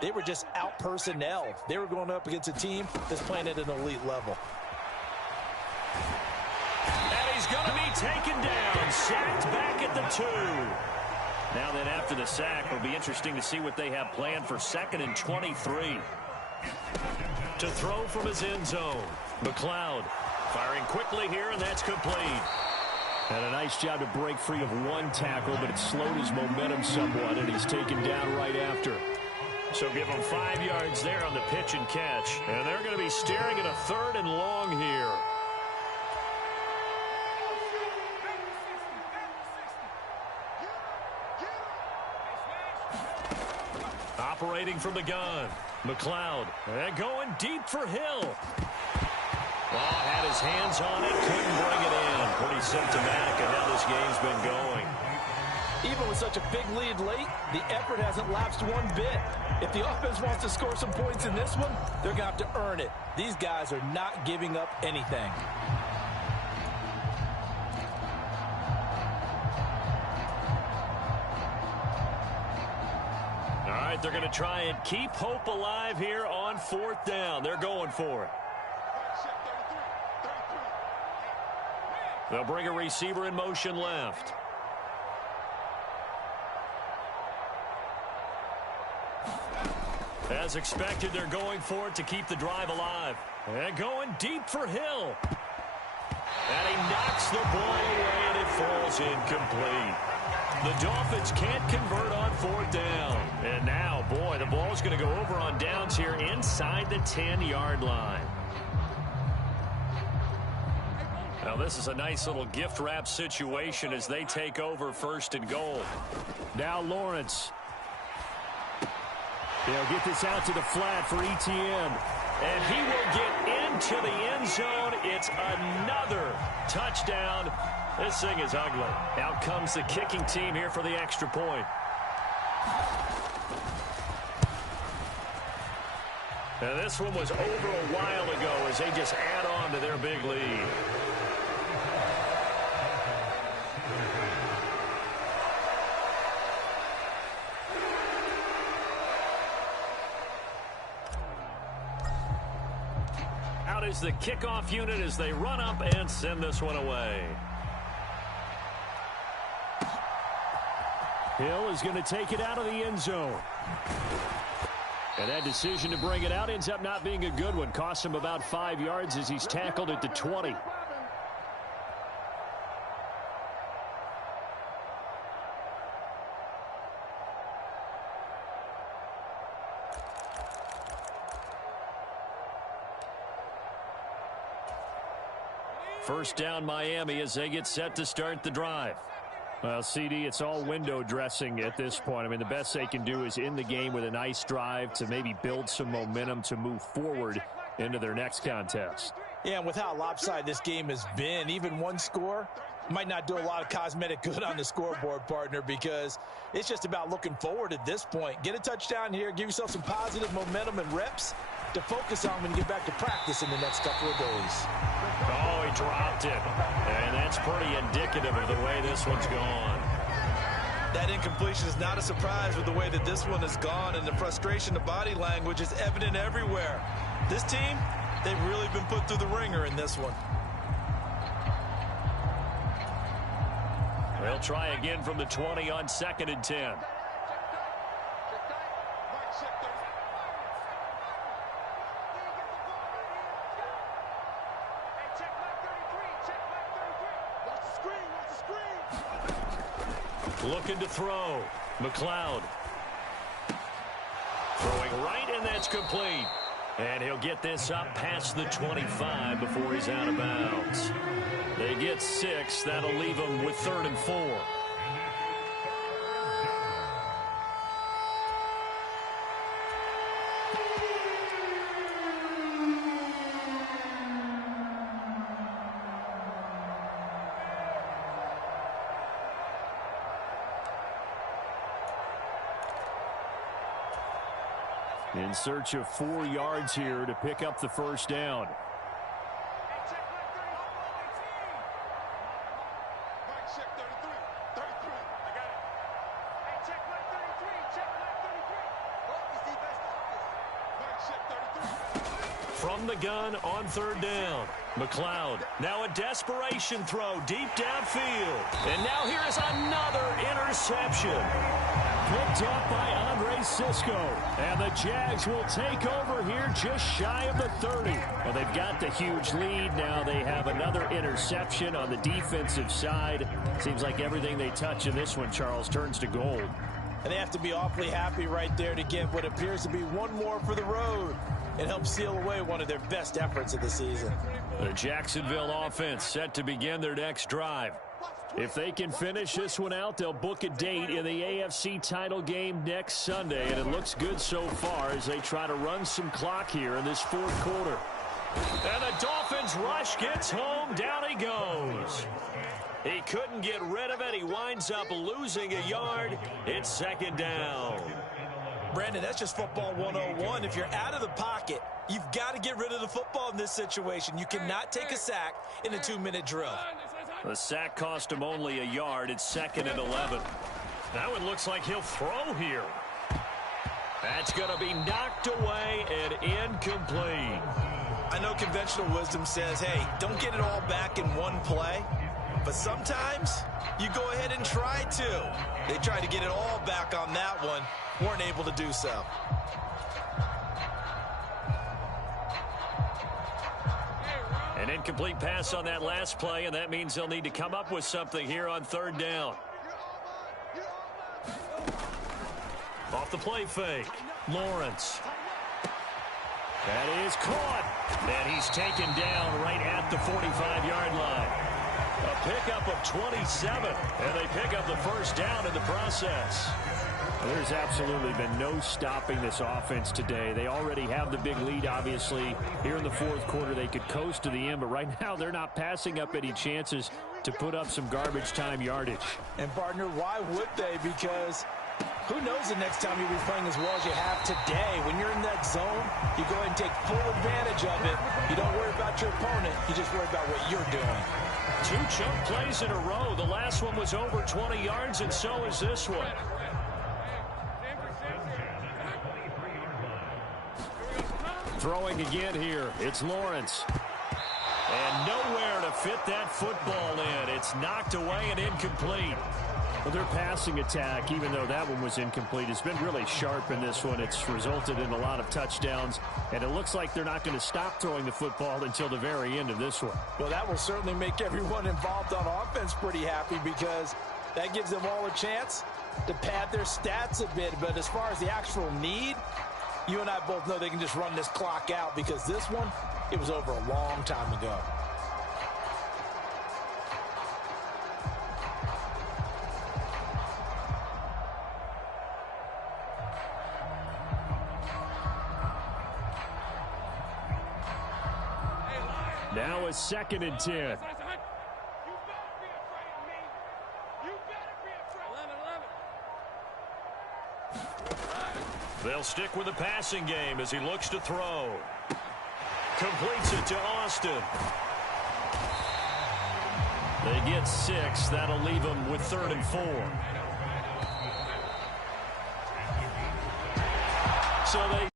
they were just out-personnel. They were going up against a team that's playing at an elite level. And he's going to be taken down, sacked back at the 2. Now then, after the sack, it'll be interesting to see what they have planned for 2nd and 23. To throw from his end zone, McLeod firing quickly here, and that's complete. And a nice job to break free of one tackle, but it slowed his momentum somewhat, and he's taken down right after. So give him 5 yards there on the pitch and catch, and they're going to be staring at a 3rd and long here. Operating from the gun, McLeod, and going deep for Hill. Well, had his hands on it, couldn't bring it in. Pretty symptomatic of how this game's been going. Even with such a big lead late, the effort hasn't lapsed one bit. If the offense wants to score some points in this one, they're going to have to earn it. These guys are not giving up anything. All right, they're going to try and keep hope alive here on 4th down. They're going for it. They'll bring a receiver in motion left. As expected, they're going for it to keep the drive alive. And going deep for Hill. And he knocks the ball away, and it falls incomplete. The Dolphins can't convert on 4th down. And now, boy, the ball's going to go over on downs here inside the 10-yard line. Now, this is a nice little gift wrap situation as they take over 1st and goal. Now Lawrence. They'll get this out to the flat for Etienne. And he will get into the end zone. It's another touchdown. This thing is ugly. Out comes the kicking team here for the extra point. Now this one was over a while ago as they just add on to their big lead. Out is the kickoff unit as they run up and send this one away. Hill is going to take it out of the end zone. And that decision to bring it out ends up not being a good one. Cost him about 5 yards as he's tackled at the 20. First down Miami as they get set to start the drive. Well, CD, it's all window dressing at this point. I mean, the best they can do is in the game with a nice drive to maybe build some momentum to move forward into their next contest. Yeah, and with how lopsided this game has been, even one score might not do a lot of cosmetic good on the scoreboard, partner, because it's just about looking forward at this point. Get a touchdown here, give yourself some positive momentum and reps to focus on when you get back to practice in the next couple of days. Oh, he dropped it. And that's pretty indicative of the way this one's gone. That incompletion is not a surprise with the way that this one has gone, and the frustration, the body language is evident everywhere. This team, they've really been put through the ringer in this one. They'll try again from the 20 on 2nd and 10. Looking to throw. McLeod. Throwing right, and that's complete. And he'll get this up past the 25 before he's out of bounds. They get 6. That'll leave them with 3rd and 4. In search of 4 yards here to pick up the first down. From the gun on 3rd down. McLeod. Now a desperation throw deep downfield. And now here is another interception. Picked up by Andre Cisco. And the Jags will take over here just shy of the 30. Well, they've got the huge lead. Now they have another interception on the defensive side. Seems like everything they touch in this one, Charles, turns to gold. And they have to be awfully happy right there to get what appears to be one more for the road and help seal away one of their best efforts of the season. The Jacksonville offense set to begin their next drive. If they can finish this one out, they'll book a date in the AFC title game next Sunday, and it looks good so far as they try to run some clock here in this 4th quarter. And the Dolphins rush gets home. Down he goes. He couldn't get rid of it. He winds up losing a yard. It's 2nd down. Brandon, that's just football 101. If you're out of the pocket, you've got to get rid of the football in this situation. You cannot take a sack in a 2-minute drill. The sack cost him only a yard. It's 2nd and 11. Now it looks like he'll throw here. That's going to be knocked away and incomplete. I know conventional wisdom says, hey, don't get it all back in one play. But sometimes you go ahead and try to. They tried to get it all back on that one. Weren't able to do so. An incomplete pass on that last play, and that means they'll need to come up with something here on 3rd down. Off the play fake. Lawrence. That is caught. And he's taken down right at the 45-yard line. A pickup of 27, and they pick up the first down in the process. There's absolutely been no stopping this offense today. They already have the big lead, obviously. Here in the 4th quarter, they could coast to the end, but right now they're not passing up any chances to put up some garbage time yardage. And, partner, why would they? Because who knows the next time you'll be playing as well as you have today. When you're in that zone, you go ahead and take full advantage of it. You don't worry about your opponent. You just worry about what you're doing. 2 chunk plays in a row. The last one was over 20 yards, and so is this one. Throwing again here. It's Lawrence. And nowhere to fit that football in. It's knocked away and incomplete. Well, their passing attack, even though that one was incomplete, has been really sharp in this one. It's resulted in a lot of touchdowns, and it looks like they're not going to stop throwing the football until the very end of this one. Well, that will certainly make everyone involved on offense pretty happy because that gives them all a chance to pad their stats a bit. But as far as the actual need, you and I both know they can just run this clock out because this one, it was over a long time ago. Now a 2nd and 10. They'll stick with the passing game as he looks to throw. Completes it to Austin. They get 6. That'll leave them with 3rd and 4. So they